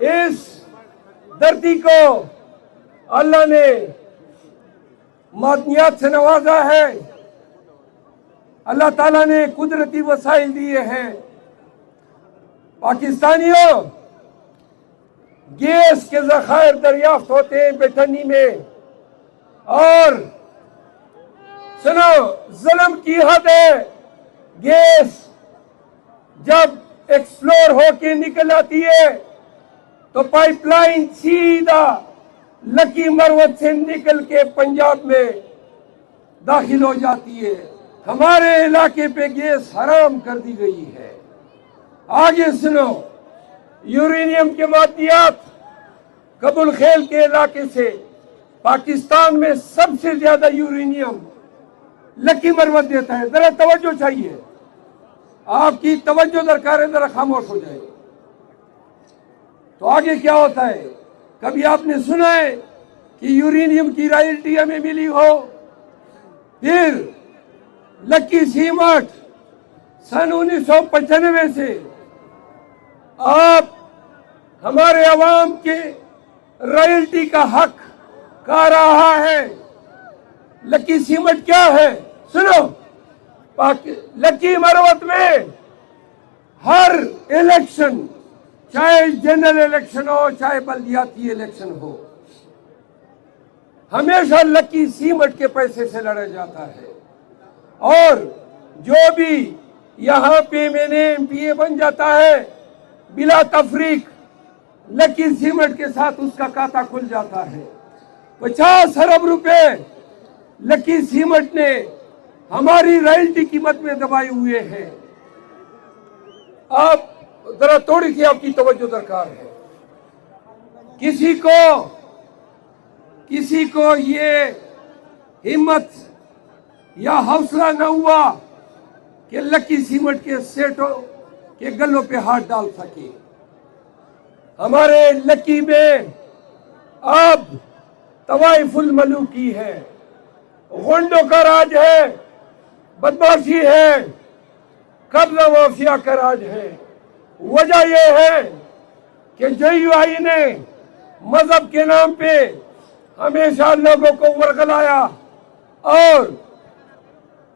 اس دھرتی کو اللہ نے معدنیات سے نوازا ہے، اللہ تعالیٰ نے قدرتی وسائل دیے ہیں۔ پاکستانیوں، گیس کے ذخائر دریافت ہوتے ہیں بیٹھنی میں، اور سنو، ظلم کی حد ہے، گیس جب ایکسپلور ہو کے نکل آتی ہے تو پائپ لائن سیدھا لکی مروت سے نکل کے پنجاب میں داخل ہو جاتی ہے۔ ہمارے علاقے پہ گیس حرام کر دی گئی ہے۔ آگے سنو، یورینیم کے معدنیات کبل خیل کے علاقے سے پاکستان میں سب سے زیادہ یورینیم لکی مروت دیتا ہے۔ ذرا توجہ چاہیے، آپ کی توجہ درکار ہے، ذرا خاموش ہو جائے۔ تو آگے کیا ہوتا ہے؟ کبھی آپ نے سنا ہے کہ یورینیم کی رائلٹی ہمیں ملی ہو؟ پھر لکی سیمٹ سن 1995 سے آپ ہمارے عوام کے رائلٹی کا حق کھا رہا ہے۔ لکی سیمٹ کیا ہے؟ سنو، لکی مروت میں ہر الیکشن، چاہے جنرل الیکشن ہو چاہے بلدیاتی الیکشن ہو، ہمیشہ لکی سیمٹ کے پیسے سے لڑا جاتا ہے، اور جو بھی یہاں پہ ایم پی اے بن جاتا ہے بلا تفریق لکی سیمٹ کے ساتھ اس کا کھاتا کھل جاتا ہے۔ 50 ارب روپے لکی سیمٹ نے ہماری رائلٹی قیمت میں دبائے ہوئے ہیں۔ آپ ذرا تھوڑی سی آپ کی توجہ درکار ہے۔ کسی کو یہ ہمت یا حوصلہ نہ ہوا کہ لکی سیمٹ کے سیٹوں کے گلوں پہ ہاتھ ڈال سکے۔ ہمارے لکی میں اب طوائف الملوکی ہے، غنڈوں کا راج ہے، بدماشی ہے، قبضہ مافیا کا راج ہے۔ وجہ یہ ہے کہ JUI نے مذہب کے نام پہ ہمیشہ لوگوں کو ورگلایا اور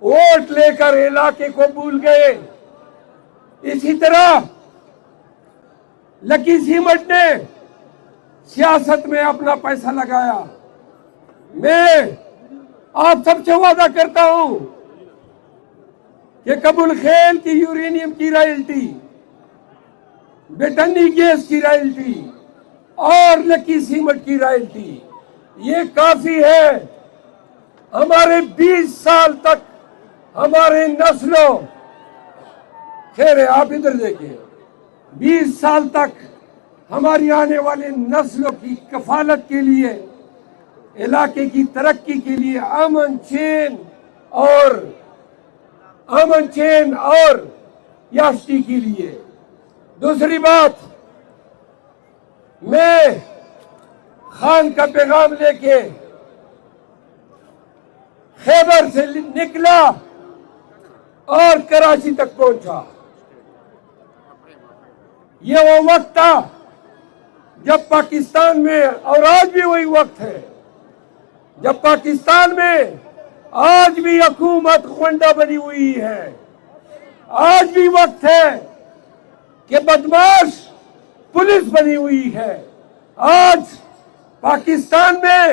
ووٹ لے کر علاقے کو بھول گئے۔ اسی طرح لکی سیمٹ نے سیاست میں اپنا پیسہ لگایا۔ میں آپ سب سے وعدہ کرتا ہوں کہ کبل خیل کی یورینیم کی رائلٹی، بیٹنی گیس کی رائلٹی اور لکی سیمٹ کی رائلٹی یہ کافی ہے ہمارے 20 سال تک ہمارے نسلوں، خیر ہے آپ ادھر دیکھیں، 20 سال تک ہماری آنے والے نسلوں کی کفالت کے لیے، علاقے کی ترقی کے لیے، امن چین اور یاشتی کے لیے۔ دوسری بات، میں خان کا پیغام لے کے خیبر سے نکلا اور کراچی تک پہنچا۔ یہ وہ وقت تھا جب پاکستان میں، اور آج بھی وہی وقت ہے، جب پاکستان میں آج بھی حکومت غنڈہ بنی ہوئی ہے۔ آج بھی وقت ہے کہ بدماش پولیس بنی ہوئی ہے۔ آج پاکستان میں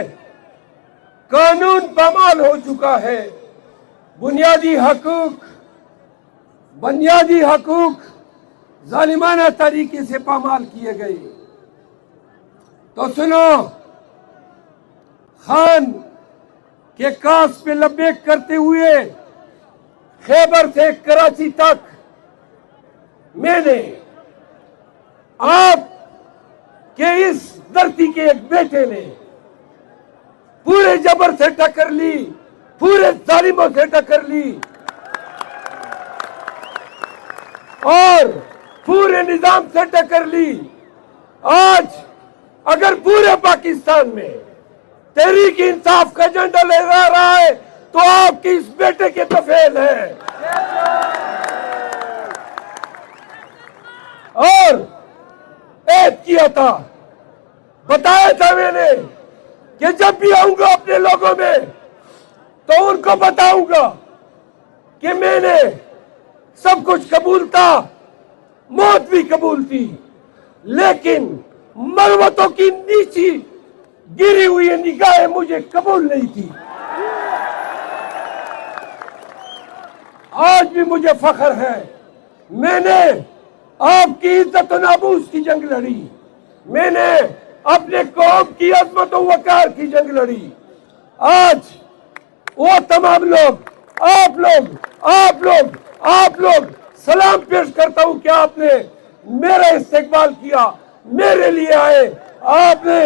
قانون پامال ہو چکا ہے، بنیادی حقوق ظالمانہ طریقے سے پامال کیے گئے۔ تو سنو، خان کے کاس پہ لبیک کرتے ہوئے خیبر سے کراچی تک میں نے آپ کے اس دھرتی کے ایک بیٹے نے پورے جبر سے ٹکر لی، پورے ظالموں سے ٹکر لی اور پورے نظام سے ٹکر لی۔ آج اگر پورے پاکستان میں تحریک انصاف کا جھنڈا لہرا رہا ہے تو آپ کے اس بیٹے کے طفیل ہے۔ اور عہد کیا تھا، بتایا تھا میں نے کہ جب بھی آؤں گا اپنے لوگوں میں تو ان کو بتاؤں گا کہ میں نے سب کچھ قبول تھا، موت بھی قبول تھی، لیکن مروتوں کی نیچی گری ہوئی نگاہیں مجھے قبول نہیں تھی۔ آج بھی مجھے فخر ہے، میں نے آپ کی عزت و ناموس کی جنگ لڑی، میں نے اپنے قوم کی عظمت و وقار کی جنگ لڑی۔ آج وہ تمام لوگ آپ لوگ سلام پیش کرتا ہوں کہ آپ نے میرا استقبال کیا، میرے لیے آئے، آپ نے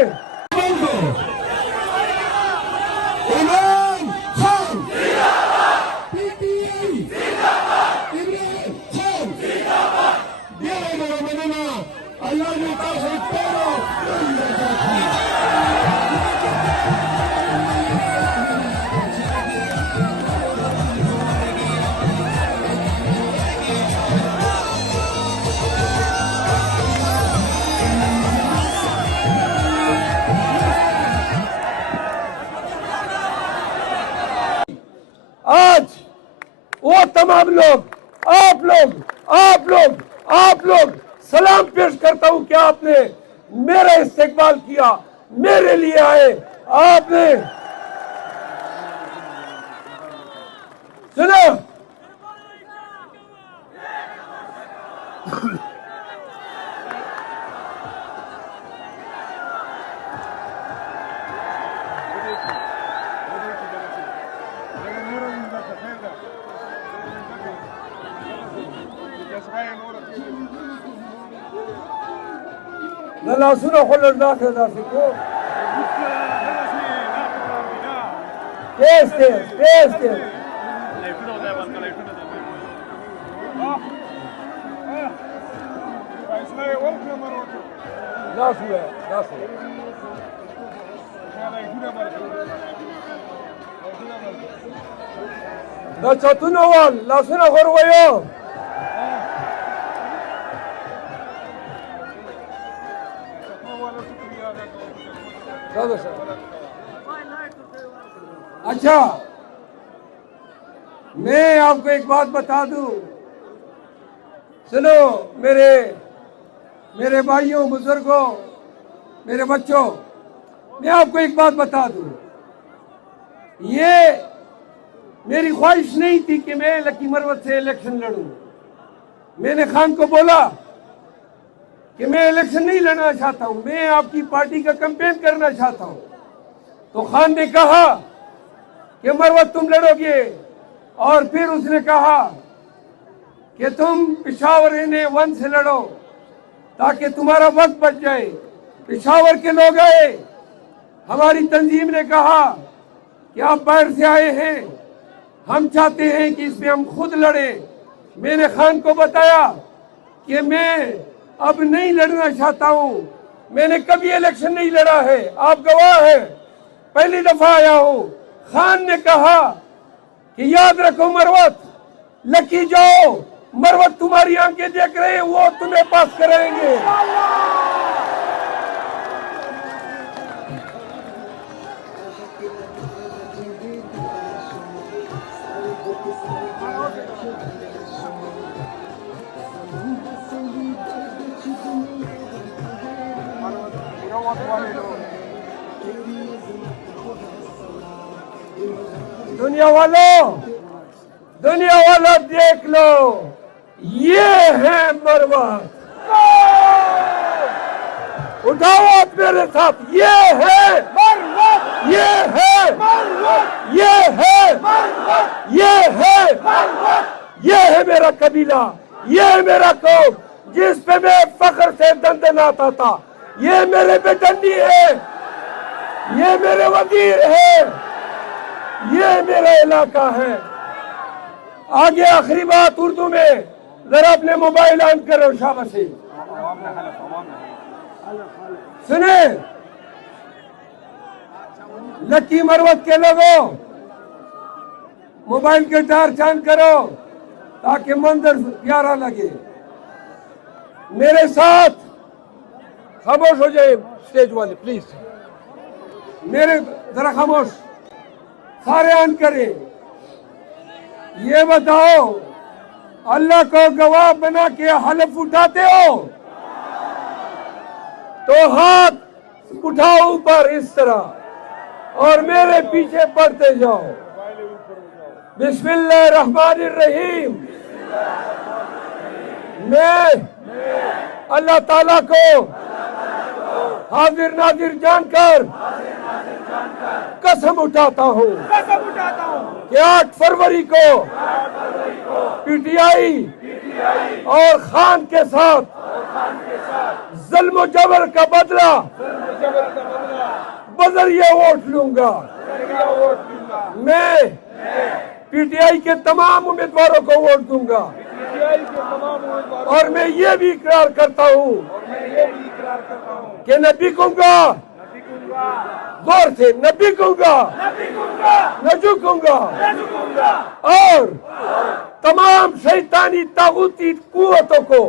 آج وہ تمام لوگ آپ لوگ سلام پیش کرتا ہوں کہ آپ نے میرا استقبال کیا، میرے لیے آئے، آپ نے سنا۔ لا سنو خلو الناس هذا فيكم تيس لا سوى لا تشاتونوال لا سنو غرويو اچھا میں آپ کو ایک بات بتا دوں، سنو میرے بھائیوں، بزرگوں، میرے بچوں، میں آپ کو ایک بات بتا دوں، یہ میری خواہش نہیں تھی کہ میں لکی مروت سے الیکشن لڑوں۔ میں نے خان کو بولا کہ میں الیکشن نہیں لڑنا چاہتا ہوں، میں آپ کی پارٹی کا کیمپین کرنا چاہتا ہوں۔ تو خان نے کہا کہ مروت تم لڑو گے، اور پھر اس نے کہا کہ تم پشاور N1 سے لڑو تاکہ تمہارا وقت بچ جائے۔ پشاور کے لوگ آئے، ہماری تنظیم نے کہا کہ آپ باہر سے آئے ہیں، ہم چاہتے ہیں کہ اس میں ہم خود لڑیں۔ میں نے خان کو بتایا کہ میں اب نہیں لڑنا چاہتا ہوں، میں نے کبھی الیکشن نہیں لڑا ہے، آپ گواہ ہیں، پہلی دفعہ آیا ہوں۔ خان نے کہا کہ یاد رکھو مروت، لکی جاؤ، مروت تمہاری آنکھیں دیکھ رہے ہیں، وہ تمہیں پاس کرائیں گے۔ دنیا والوں دیکھ لو، یہ ہے مروت۔ اٹھاؤ آپ میرے ساتھ، یہ ہے مروت، یہ ہے مروت، یہ ہے مروت، یہ ہے مروت، یہ ہے میرا قبیلہ، یہ ہے میرا قوم جس پہ میں فخر سے دندناتا تھا۔ یہ میرے بیٹنی ہے، یہ میرے وزیر ہے، یہ میرا علاقہ ہے۔ آگے آخری بات اردو میں، ذرا اپنے موبائل آن کرو شاباشی سنیں۔ لکی مروت کے لوگوں، موبائل کے ٹارچ آن کرو تاکہ منظر پیارا لگے۔ میرے ساتھ خاموش ہو جائے اسٹیج والے پلیز. میرے ذرا خاموش سارے آن کریں. یہ بتاؤ اللہ کو گواہ بنا کے حلف اٹھاتے ہو تو ہاتھ اٹھاؤ اوپر اس طرح اور میرے پیچھے پڑھتے جاؤ. بسم اللہ الرحمن الرحیم. میں اللہ تعالیٰ کو حاضر ناظر جان کر قسم اٹھاتا ہوں کہ 8 فروری کو پی ٹی آئی اور خان کے ساتھ ظلم و جبر کا بدلہ بذریعہ ووٹ لوں گا. میں پی ٹی آئی کے تمام امیدواروں کو ووٹ دوں گا اور میں یہ بھی اقرار کرتا ہوں کہ نہ بکوں گا, زور سے نہ بکوں گا, نہ جھکوں گا اور تمام شیطانی طاغوتی قوتوں کو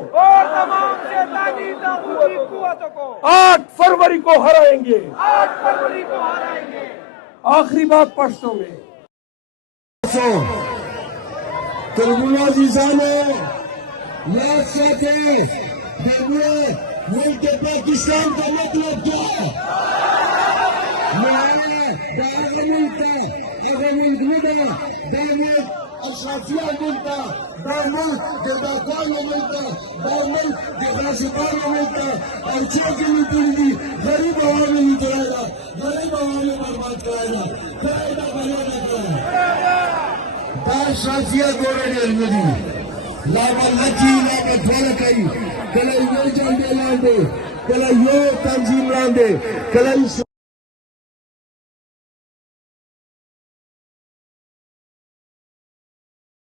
8 فروری کو ہرائیں گے. آخری بات پشتوں میں تربیہ عزیزانو یاد ساتھیں ملک پاکستان کا مطلب کیا ہے؟ دا ملک ملک دا ملک اشرافیہ ملک دا ملک درداکان ملک دا ملک غازیان ملک اور چوکی میں پوری غریب عوام نہیں کرائے گا, غریب عوام برباد کرائے گا, کرائے گا بنا کرائے گا. اشرافیہ گورے نرمدی لابا لکی لابا دھولکائی کلا یہ جنڈے لاندے کلا یہ تنظیم لاندے کلا